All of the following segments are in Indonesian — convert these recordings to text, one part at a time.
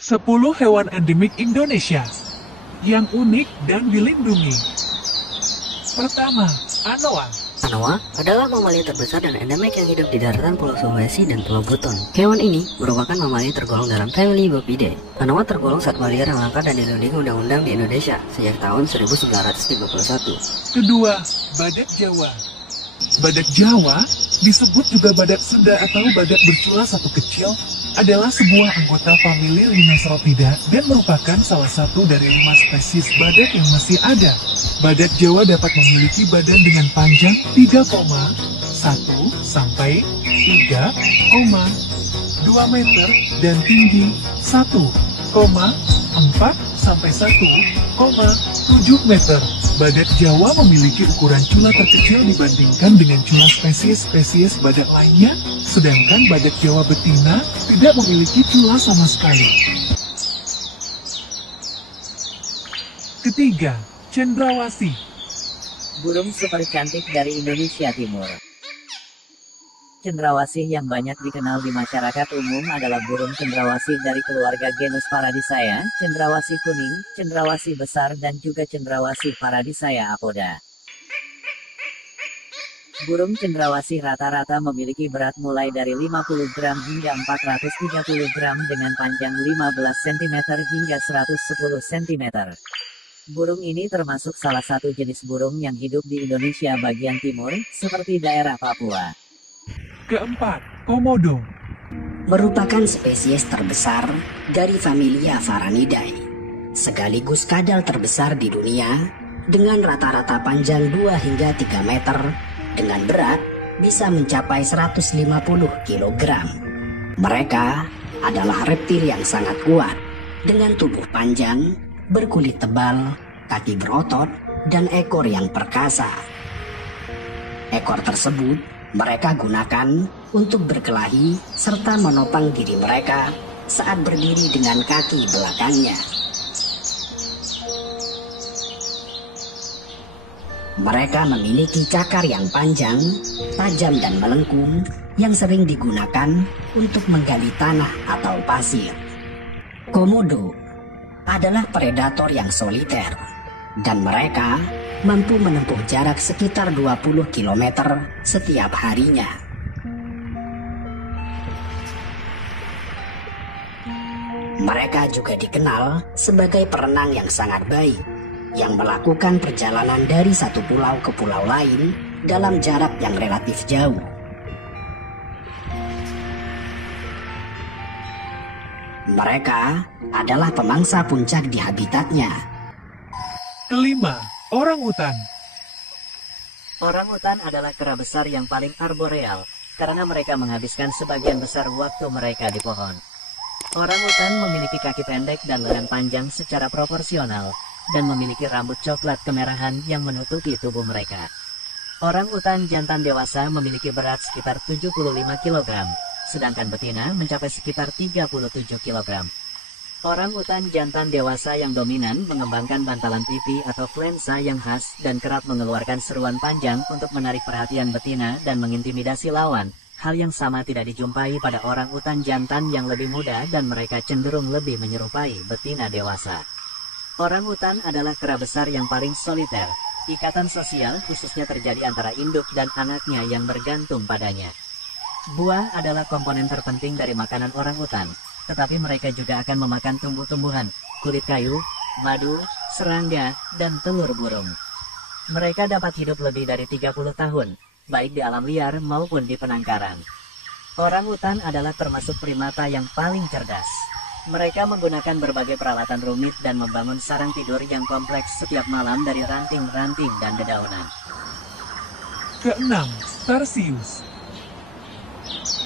10 hewan endemik Indonesia yang unik dan dilindungi. Pertama, anoa. Anoa adalah mamalia terbesar dan endemik yang hidup di daratan Pulau Sulawesi dan Pulau Buton. Hewan ini merupakan mamalia tergolong dalam family Bovidae. Anoa tergolong satwa liar yang langka dan dilindungi undang-undang di Indonesia sejak tahun 1931. Kedua, badak Jawa. Badak Jawa, disebut juga badak Sunda atau badak bercula satu kecil, adalah sebuah anggota famili Rhinoceropidae dan merupakan salah satu dari 5 spesies badak yang masih ada. Badak Jawa dapat memiliki badan dengan panjang 3,1 sampai 3,2 meter dan tinggi 1,4 sampai 1,7 meter. Badak Jawa memiliki ukuran cula terkecil dibandingkan dengan cula spesies-spesies badak lainnya, sedangkan badak Jawa betina tidak memiliki cula sama sekali. Ketiga, cendrawasih. Burung super cantik dari Indonesia Timur. Cendrawasih yang banyak dikenal di masyarakat umum adalah burung cendrawasih dari keluarga genus Paradisea, cendrawasih kuning, cendrawasih besar dan juga cendrawasih Paradisea apoda. Burung cendrawasih rata-rata memiliki berat mulai dari 50 gram hingga 430 gram dengan panjang 15 cm hingga 110 cm. Burung ini termasuk salah satu jenis burung yang hidup di Indonesia bagian timur, seperti daerah Papua. Keempat, komodo. Merupakan spesies terbesar dari familia Varanidae, sekaligus kadal terbesar di dunia dengan rata-rata panjang 2 hingga 3 meter dengan berat bisa mencapai 150 kg. Mereka adalah reptil yang sangat kuat dengan tubuh panjang, berkulit tebal, kaki berotot, dan ekor yang perkasa. Ekor tersebut mereka gunakan untuk berkelahi serta menopang diri mereka saat berdiri dengan kaki belakangnya. Mereka memiliki cakar yang panjang, tajam dan melengkung yang sering digunakan untuk menggali tanah atau pasir. Komodo adalah predator yang soliter dan mereka mampu menempuh jarak sekitar 20 km setiap harinya. Mereka juga dikenal sebagai perenang yang sangat baik, yang melakukan perjalanan dari satu pulau ke pulau lain dalam jarak yang relatif jauh. Mereka adalah pemangsa puncak di habitatnya. Kelima, orangutan. Orangutan adalah kera besar yang paling arboreal, karena mereka menghabiskan sebagian besar waktu mereka di pohon. Orangutan memiliki kaki pendek dan lengan panjang secara proporsional, dan memiliki rambut coklat kemerahan yang menutupi tubuh mereka. Orangutan jantan dewasa memiliki berat sekitar 75 kg, sedangkan betina mencapai sekitar 37 kg. Orangutan jantan dewasa yang dominan mengembangkan bantalan pipi atau flensa yang khas dan kerap mengeluarkan seruan panjang untuk menarik perhatian betina dan mengintimidasi lawan. Hal yang sama tidak dijumpai pada orangutan jantan yang lebih muda dan mereka cenderung lebih menyerupai betina dewasa. Orangutan adalah kera besar yang paling soliter. Ikatan sosial khususnya terjadi antara induk dan anaknya yang bergantung padanya. Buah adalah komponen terpenting dari makanan orangutan. Tetapi mereka juga akan memakan tumbuh-tumbuhan, kulit kayu, madu, serangga, dan telur burung. Mereka dapat hidup lebih dari 30 tahun, baik di alam liar maupun di penangkaran. Orangutan adalah termasuk primata yang paling cerdas. Mereka menggunakan berbagai peralatan rumit dan membangun sarang tidur yang kompleks setiap malam dari ranting-ranting dan dedaunan. Keenam, tarsius.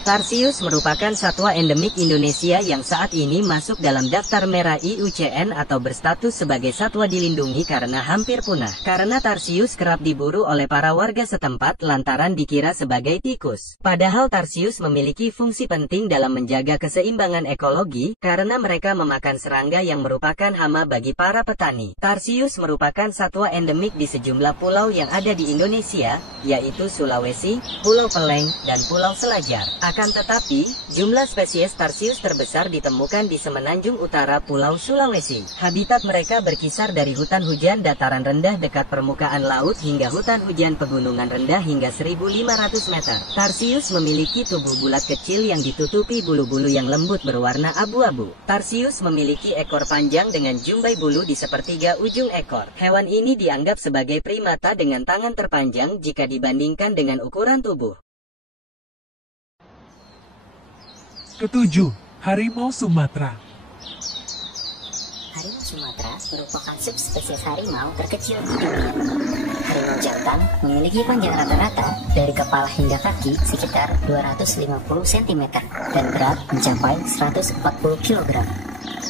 Tarsius merupakan satwa endemik Indonesia yang saat ini masuk dalam daftar merah IUCN atau berstatus sebagai satwa dilindungi karena hampir punah. Karena tarsius kerap diburu oleh para warga setempat lantaran dikira sebagai tikus. Padahal tarsius memiliki fungsi penting dalam menjaga keseimbangan ekologi karena mereka memakan serangga yang merupakan hama bagi para petani. Tarsius merupakan satwa endemik di sejumlah pulau yang ada di Indonesia, yaitu Sulawesi, Pulau Peleng, dan Pulau Selajar. Akan tetapi, jumlah spesies tarsius terbesar ditemukan di semenanjung utara Pulau Sulawesi. Habitat mereka berkisar dari hutan hujan dataran rendah dekat permukaan laut hingga hutan hujan pegunungan rendah hingga 1.500 meter. Tarsius memiliki tubuh bulat kecil yang ditutupi bulu-bulu yang lembut berwarna abu-abu. Tarsius memiliki ekor panjang dengan jumbai bulu di sepertiga ujung ekor. Hewan ini dianggap sebagai primata dengan tangan terpanjang jika dibandingkan dengan ukuran tubuh. Ketujuh, harimau Sumatera. Harimau Sumatera merupakan subspesies harimau terkecil di dunia. Harimau jantan memiliki panjang rata-rata dari kepala hingga kaki sekitar 250 cm dan berat mencapai 140 kg.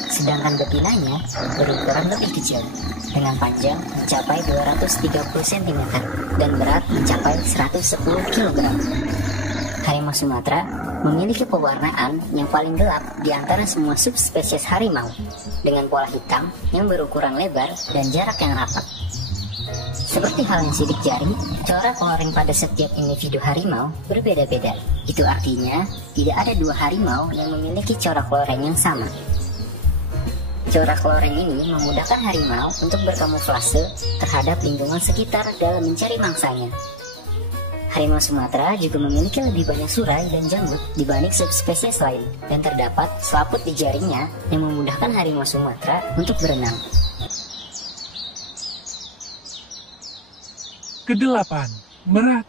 Sedangkan betinanya berukuran lebih kecil, dengan panjang mencapai 230 cm dan berat mencapai 110 kg. Harimau Sumatera memiliki pewarnaan yang paling gelap di antara semua subspesies harimau, dengan pola hitam yang berukuran lebar dan jarak yang rapat. Seperti halnya sidik jari, corak loreng pada setiap individu harimau berbeda-beda. Itu artinya tidak ada dua harimau yang memiliki corak loreng yang sama. Corak loreng ini memudahkan harimau untuk berkamuflase terhadap lingkungan sekitar dalam mencari mangsanya. Harimau Sumatera juga memiliki lebih banyak surai dan janggut dibanding subspesies lain, dan terdapat selaput di jarinya yang memudahkan harimau Sumatera untuk berenang. Kedelapan, merak.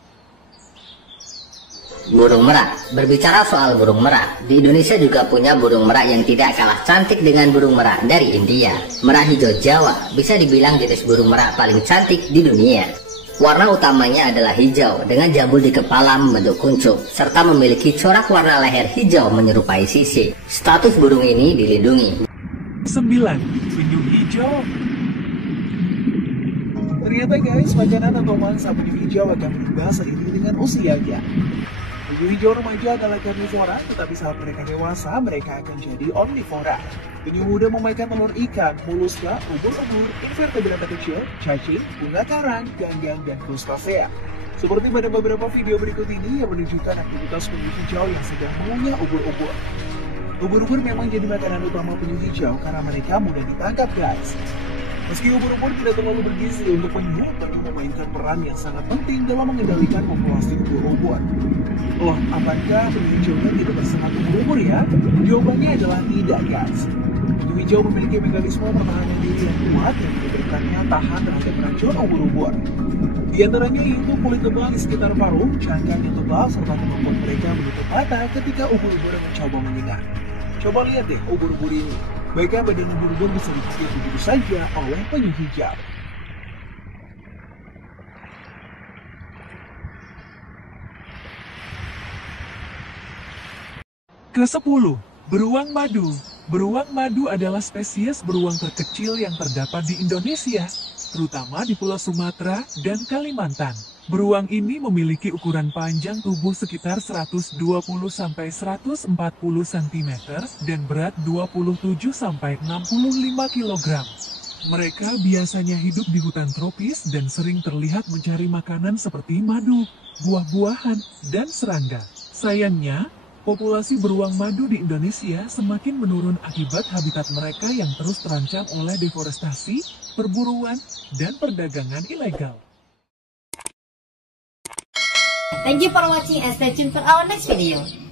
Burung merak. Berbicara soal burung merak, di Indonesia juga punya burung merak yang tidak kalah cantik dengan burung merak dari India. Merak hijau Jawa bisa dibilang jenis burung merak paling cantik di dunia. Warna utamanya adalah hijau dengan jambul di kepala membentuk kuncup, serta memiliki corak warna leher hijau menyerupai sisik. Status burung ini dilindungi. 9. Penyu hijau. Ternyata guys, makanan atau mangsa penyu hijau akan berubah seiring dengan usianya. Penyu hijau remaja adalah karnivora, tetapi saat mereka dewasa, mereka akan jadi omnivora. Penyu muda memakan telur ikan, moluska, ubur-ubur, invertebrata kecil, cacing, bunga karang, ganggang, dan krustasea. Seperti pada beberapa video berikut ini yang menunjukkan aktivitas penyu hijau yang sedang mengunyah ubur-ubur. Ubur-ubur memang jadi makanan utama penyu hijau karena mereka mudah ditangkap guys. Meski ubur-ubur tidak terlalu bergizi untuk penyu memainkan peran yang sangat penting dalam mengendalikan populasi ubur-ubur. Loh, apakah penyu hijau tidak tersengat ubur-ubur ya? Jawabannya adalah tidak guys. Penyu hijau memiliki mekanisme pertahanan diri yang kuat yang memberikannya tahan terhadap racun ubur-ubur. Di antaranya yaitu kulit tebal di sekitar paruh, cangkang yang tebal, serta kemampuan mereka menutup mata ketika ubur-ubur mencoba menyengat. Coba lihat deh ubur-ubur ini. Bahkan badan ubur-ubur bisa dipikir begitu saja oleh penyu hijau. Ke-10, beruang madu. Beruang madu adalah spesies beruang terkecil yang terdapat di Indonesia, terutama di Pulau Sumatera dan Kalimantan. Beruang ini memiliki ukuran panjang tubuh sekitar 120-140 cm dan berat 27-65 kg. Mereka biasanya hidup di hutan tropis dan sering terlihat mencari makanan seperti madu, buah-buahan, dan serangga. Sayangnya, populasi beruang madu di Indonesia semakin menurun akibat habitat mereka yang terus terancam oleh deforestasi, perburuan, dan perdagangan ilegal. Thank you for watching and stay tuned for our next video.